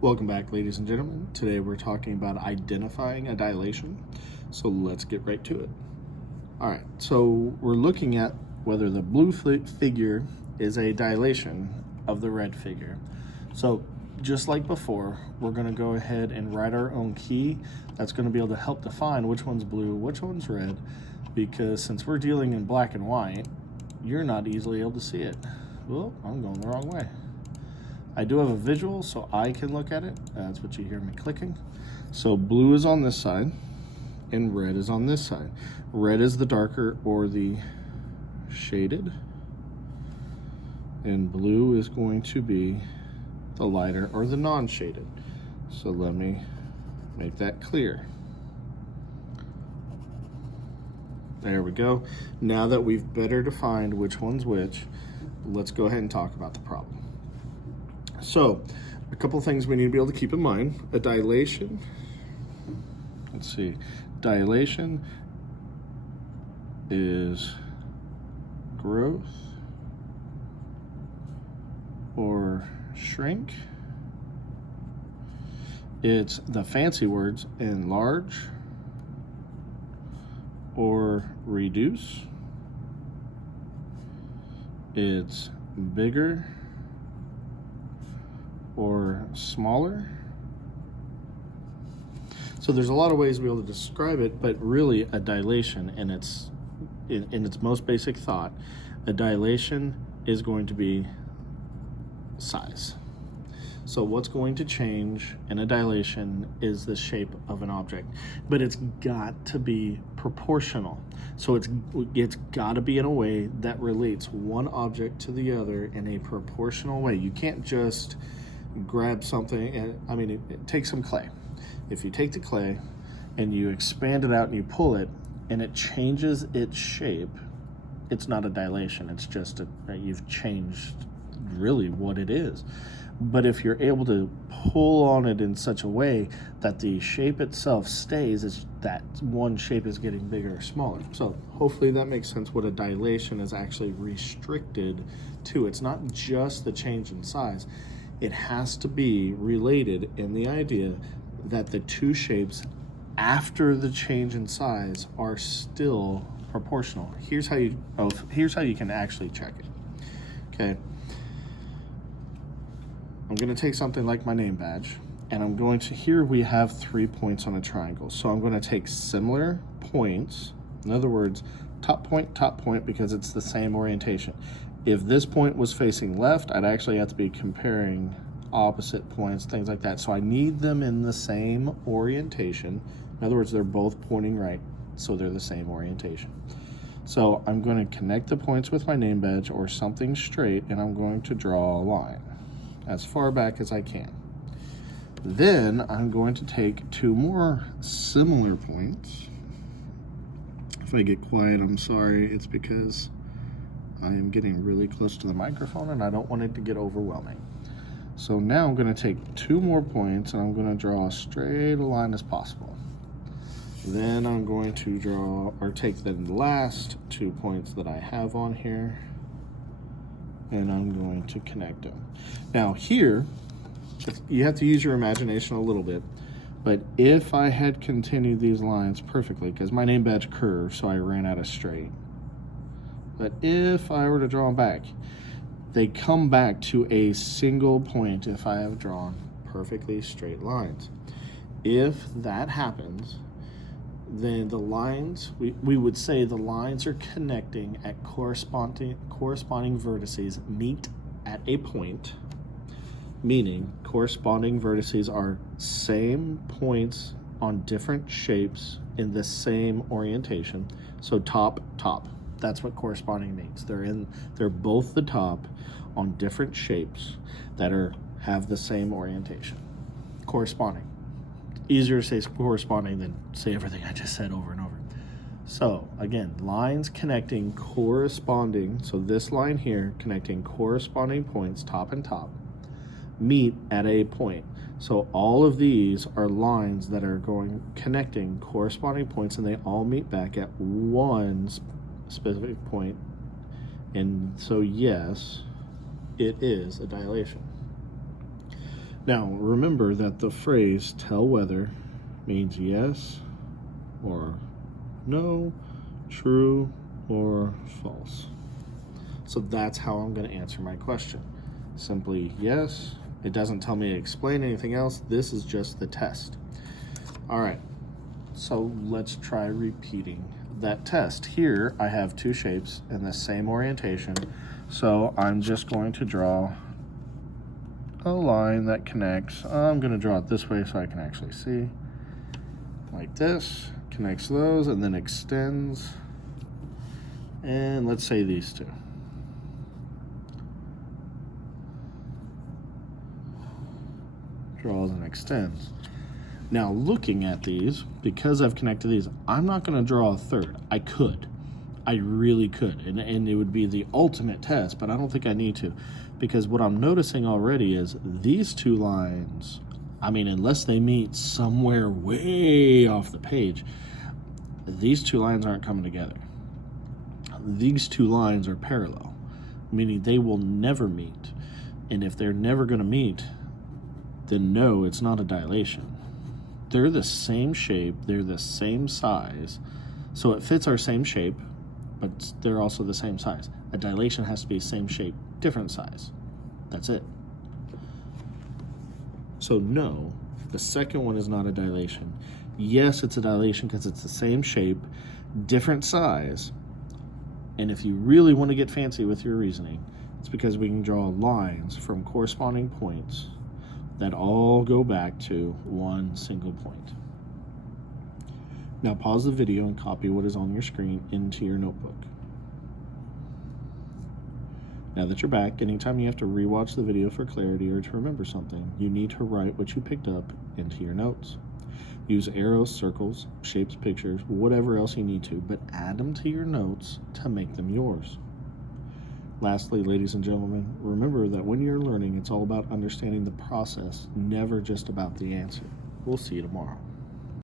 Welcome back, ladies and gentlemen. Today we're talking about identifying a dilation. So let's get right to it. All right, so we're looking at whether the blue figure is a dilation of the red figure. So just like before, we're going to go ahead and write our own key that's going to be able to help define which one's blue, which one's red, because since we're dealing in black and white, you're not easily able to see it. Well, I'm going the wrong way. I do have a visual so I can look at it. That's what you hear me clicking. So blue is on this side and red is on this side. Red is the darker or the shaded, and blue is going to be the lighter or the non-shaded. So let me make that clear. There we go. Now that we've better defined which one's which, let's go ahead and talk about the problem. So, a couple things we need to be able to keep in mind. A dilation, let's see, dilation is growth or shrink. It's the fancy words enlarge or reduce. It's bigger or smaller. So there's a lot of ways to be able to describe it, but really a dilation in its most basic thought, a dilation is going to be size. So what's going to change in a dilation is the shape of an object, but it's got to be proportional. So it's got to be in a way that relates one object to the other in a proportional way. You can't just grab something and it takes some clay. If you take the clay and you expand it out and you pull it and it changes its shape, it's not a dilation. It's just you've changed really what it is. But if you're able to pull on it in such a way that the shape itself stays, is that one shape is getting bigger or smaller. So hopefully that makes sense what a dilation is actually restricted to. It's not just the change in size. It has to be related in the idea that the two shapes after the change in size are still proportional. Here's how you can actually check it. Okay. I'm going to take something like my name badge, and I'm going to, here we have 3 points on a triangle. So I'm going to take similar points. In other words, top point, because it's the same orientation. If this point was facing left, I'd actually have to be comparing opposite points, things like that. So I need them in the same orientation. In other words, they're both pointing right, so they're the same orientation. So I'm going to connect the points with my name badge or something straight, and I'm going to draw a line as far back as I can. Then I'm going to take 2 more similar points. If I get quiet, I'm sorry. It's because I am getting really close to the microphone and I don't want it to get overwhelming. So now I'm going to take 2 more points and I'm going to draw as straight a line as possible. Then I'm going to draw or take the last 2 points that I have on here, and I'm going to connect them. Now here, you have to use your imagination a little bit, but if I had continued these lines perfectly, because my name badge curved, so I ran out of straight. But if I were to draw them back, they come back to a single point if I have drawn perfectly straight lines. If that happens, then the lines, we would say the lines are connecting at corresponding vertices meet at a point, meaning corresponding vertices are same points on different shapes in the same orientation. So top, that's what corresponding means. They're both the top on different shapes that have the same orientation. Corresponding. Easier to say corresponding than say everything I just said over and over. So again, lines connecting corresponding, so this line here connecting corresponding points, top and top, meet at a point. So all of these are lines that are connecting corresponding points, and they all meet back at one specific point. And so yes, it is a dilation. Now, remember that the phrase tell whether means yes or no, true or false. So that's how I'm going to answer my question. Simply yes. It doesn't tell me to explain anything else. This is just the test. All right, so let's try repeating that test. Here I have two shapes in the same orientation, so I'm just going to draw a line that connects. I'm going to draw it this way so I can actually see. Like this, connects those and then extends. And let's say these two. Draws and extends. Now looking at these, because I've connected these, I'm not going to draw a third. I could. I really could. And it would be the ultimate test, but I don't think I need to. Because what I'm noticing already is these two lines, I mean, unless they meet somewhere way off the page, these two lines aren't coming together. These two lines are parallel, meaning they will never meet. And if they're never going to meet, then no, it's not a dilation. They're the same shape, they're the same size, so it fits our same shape, but they're also the same size. A dilation has to be same shape, different size. That's it. So no, the second one is not a dilation. Yes, it's a dilation because it's the same shape, different size, and if you really want to get fancy with your reasoning, it's because we can draw lines from corresponding points that all go back to one single point. Now pause the video and copy what is on your screen into your notebook. Now that you're back, anytime you have to rewatch the video for clarity or to remember something, you need to write what you picked up into your notes. Use arrows, circles, shapes, pictures, whatever else you need to, but add them to your notes to make them yours. Lastly, ladies and gentlemen, remember that when you're learning, it's all about understanding the process, never just about the answer. We'll see you tomorrow.